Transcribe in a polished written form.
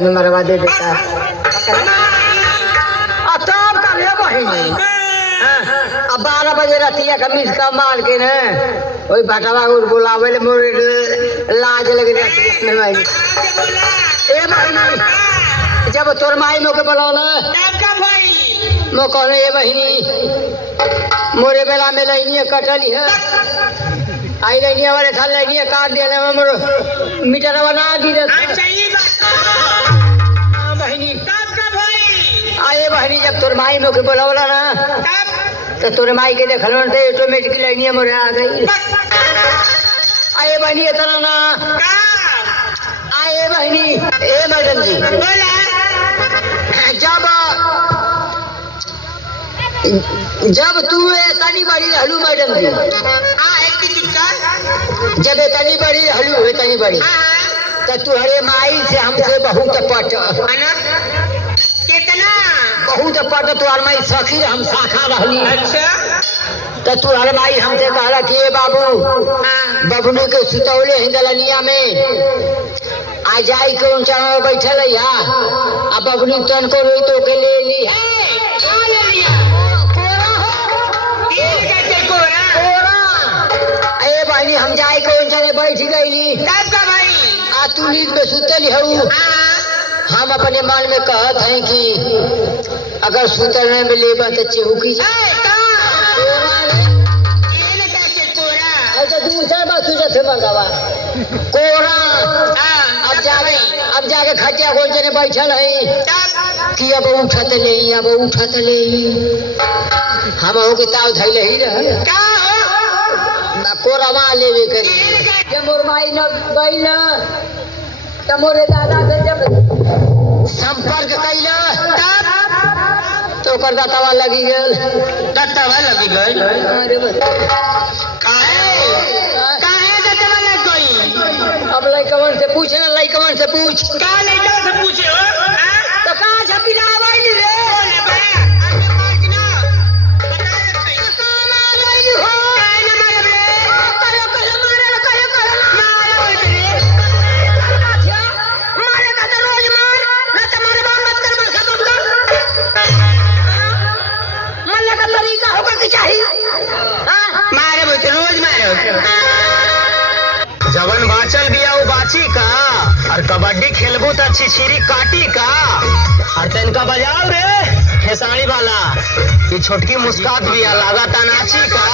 मरवा दे देता तब करे बहिनी। अब 12 बजे रतिया का मिस का मार के न वही भटवा को बुलावे ले मोर लाज लगे रतिया में भाई। ए बहिनी जब तोर माई मोके बुलावला मो कहने ए बहिनी मोरे बेला में लइनिया कटली है आई लइनिया वाले साल लइनिया काट देले मोर मीटर बना दी रे बहिनी। आए बहिनी जब तोर माई मोके बुलावला ना तो तोरे माई के देखल मन ते ऑटोमेटिक लाइनिया मोरे आ गई। आए बहिनी इतना ना आए बहिनी। ए मैडम जी जब तू तनी बड़ी रहलू मैडम जी जब तनी बड़ी रहलू तनी बड़ी तो तुहरे माई से हमसे बहुत पट कितना बहुत पट तुहर माई सखी हम शाखा रहली। अच्छा तो तुहर माई हमसे कहला कि बाबू बबनू के सुतौले हिंदलनिया में आ जाई के ऊंचा में बैठल है आ बबनू तन को रोई तो के ले ली है ले लिया ए बहनी हम जाई के ऊंचा में बैठ गईली तब का भाई आ तू नींद में सुतली हऊ। हम अपने मन में कहत हैं कि अगर सुतल में मिले तो चेहुकी दूसरा बात तुझे मंगावा कोरा। अब जाके खटिया खोल जने बैठल है कि अब उठत ले हम हो के ताव धैले ही रह कोरवा लेवे करी जब मोर माई न गई न त मोरे दादा से जब संपर्क कैला तो ओकर दातावा लगी गेल अरे बस काहे दातावा लग गई। अब लइकवन से पूछ ना लइकवन से पूछ का लइकवन से पूछे हो तो का झपिला आवाई रे जवन बाचल बिया वो बाची का और कबड्डी खेलबू तो छिछिरी काटी का और तनका बजाओ रे खेसारी वाला ये छोटकी मुस्कात बिया लागत नाची का।